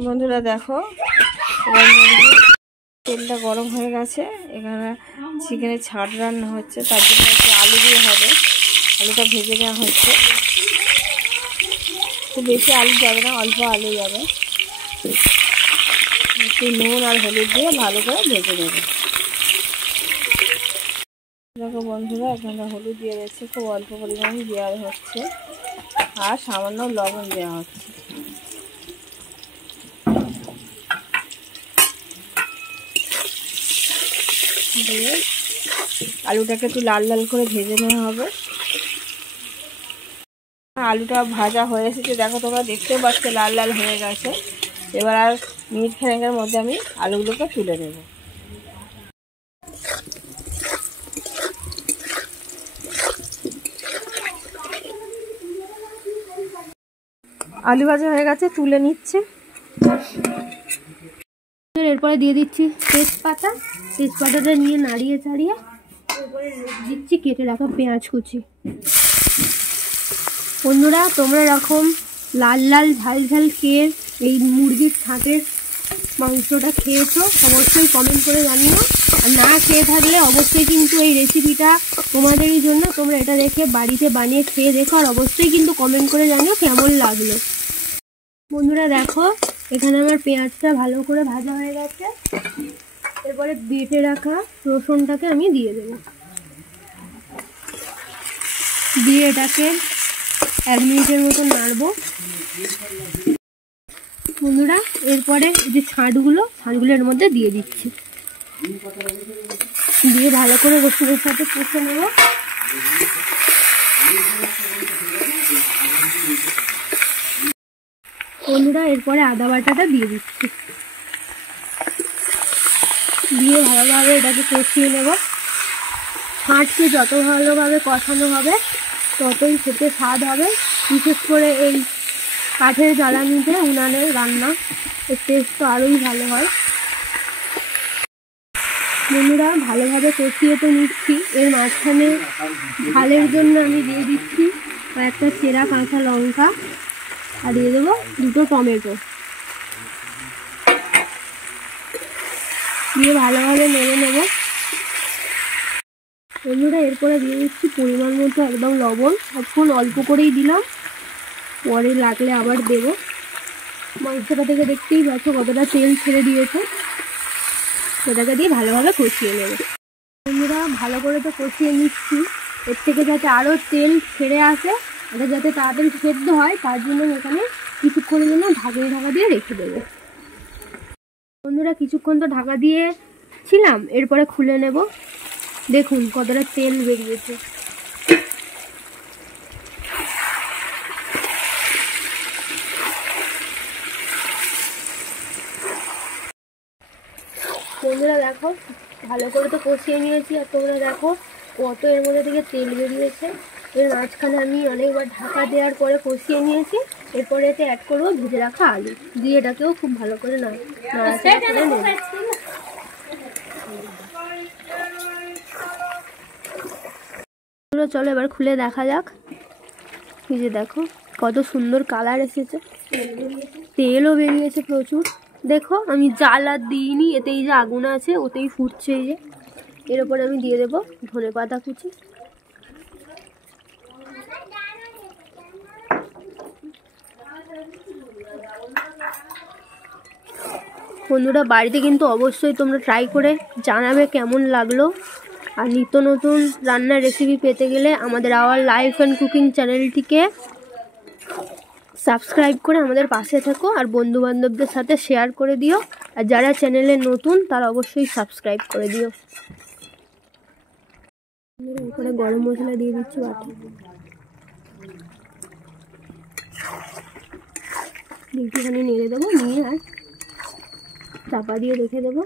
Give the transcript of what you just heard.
বন্ধুরা দেখো তেলটা গরম হয়ে গেছে। এখানে চিকেনের ছাড় রান্না হচ্ছে, তার জন্য একটু আলু দিয়ে হবে। আলুটা ভেজে নেওয়া হচ্ছে। খুব বেশি আলু যাবে না, অল্প আলু যাবে। একটু নুন আর হলুদ দিয়ে ভালো করে ভেজে নেবে। দেখো বন্ধুরা এখানে হলুদ দিয়ে দিচ্ছে, খুব অল্প পরিমাণে দেওয়া হচ্ছে আর সামান্য লবণ দেওয়া হচ্ছে। দিয়ে আলুটাকে একটু লাল লাল করে ভেজে নেওয়া হবে। আলুটা ভাজা হয়ে এসেছে, দেখো তোমরা দেখতেও পাচ্ছ লাল লাল হয়ে গেছে। এবার আর মিনিট খানেকের মধ্যে আমি আলুগুলোকে তুলে নেব। আলু ভাজা হয়ে গেছে, তুলে নিচ্ছে। এরপরে দিয়ে দিচ্ছি তেজপাতা। তেজপাতাটা নিয়ে নাড়িয়ে চাড়িয়ে এরপরে দিচ্ছি কেটে রাখা পেঁয়াজ কুচি। বন্ধুরা তোমরা এরকম লাল লাল ঝাল ঝাল খেয়ে এই মুরগির ছাঁটের মাংসটা খেয়েছো অবশ্যই কমেন্ট করে জানিও। আর না খেয়ে থাকলে অবশ্যই কিন্তু এই রেসিপিটা তোমাদেরই জন্য। তোমরা এটা দেখে বাড়িতে বানিয়ে খেয়ে দেখো আর অবশ্যই কিন্তু কমেন্ট করে জানিও কেমন লাগলো। বন্ধুরা দেখো এখানে আমার পেঁয়াজটা ভালো করে ভাজা হয়ে গেছে। এরপরে বেটে রাখা রসুনটাকে আমি দিয়ে দেব। দিয়ে এটাকে 1 মিনিটের মতো নাড়বো। বন্ধুরা এরপরে যে ছাঁটগুলো এর মধ্যে দিয়ে দিচ্ছি। দিয়ে ভালো করে রসুনের সাথে কষে নেব। বন্ধুরা এরপরে আদা বাটাটা দিয়ে দিচ্ছি। দিয়ে ভালোভাবে এটাকে কষিয়ে নেব। ছাঁটকে যত ভালোভাবে কষানো হবে ততই খেতে স্বাদ হবে। বিশেষ করে এই কাঠের জ্বালানিতে উনানের রান্না এর টেস্ট তো আরোই ভালো হয়। বন্ধুরা ভালোভাবে কষিয়ে তো নিচ্ছি। এর মাঝখানে ঝালের জন্য আমি দিয়ে দিচ্ছি একটা চেরা কাঁচা লঙ্কা আর দিয়ে দেবো 2টো টমেটো। দিয়ে ভালোভাবে নেড়ে নেব। বন্ধুরা এরপরে দিয়ে দিচ্ছি পরিমাণ মতো একদম লবণ। এখন অল্প করেই দিলাম, পরে লাগলে আবার দেবো। মাংসটা থেকে দেখতেই পাচ্ছ কতটা তেল ছেড়ে দিয়েছে। সেটাকে দিয়ে ভালোভাবে কষিয়ে নেব। বন্ধুরা ভালো করে তো কষিয়ে নিচ্ছি। এর থেকে যাতে আরও তেল ছেড়ে আসে, এটা যাতে তাড়াতাড়ি সেদ্ধ হয়, তার জন্য এখানে কিছুক্ষণের জন্য ঢাকা দিয়ে রেখে দেবো। বন্ধুরা কিছুক্ষণ তো ঢাকা দিয়ে ছিলাম, এরপরে খুলে নেব। দেখুন কতটা তেল বেরিয়েছে। বন্ধুরা দেখো ভালো করে তো কষিয়ে নিয়েছি। আর তোমরা দেখো কত এর মধ্যে থেকে তেল বেরিয়েছে। এর মাঝখানে আমি অনেকবার ঢাকা দেওয়ার পরে কষিয়ে নিয়েছি। এরপরে এতে অ্যাড করবো ভেজে রাখা আলু। দিয়ে এটাকেও খুব ভালো করে নাড়াচাড়া করে নেব। চলো এবার খুলে দেখা যাক। এই যে দেখো কত সুন্দর কালার এসেছে, তেলও বেরিয়েছে প্রচুর। দেখো আমি জাল আর দিইনি, এতেই যে আগুন আছে ওতেই ফুটছে। এই যে এর উপরে আমি দিয়ে দেবো ধনেপাতা কুচি। বন্ধুরা বাড়িতে কিন্তু অবশ্যই তোমরা ট্রাই করে জানাবে কেমন লাগলো। আর নিত্য নতুন রান্নার রেসিপি পেতে গেলে আমাদের আওয়ার লাইফ অ্যান্ড কুকিং চ্যানেলটিকে সাবস্ক্রাইব করে আমাদের পাশে থেকো। আর বন্ধুবান্ধবদের সাথে শেয়ার করে দিও। আর যারা চ্যানেলে নতুন তারা অবশ্যই সাবস্ক্রাইব করে দিও। এরপরে গরম মশলা দিয়ে দিচ্ছি বাটা। একটুখানি নেড়ে দেবো, নিয়ে আর চাপা দিয়ে রেখে দেবো।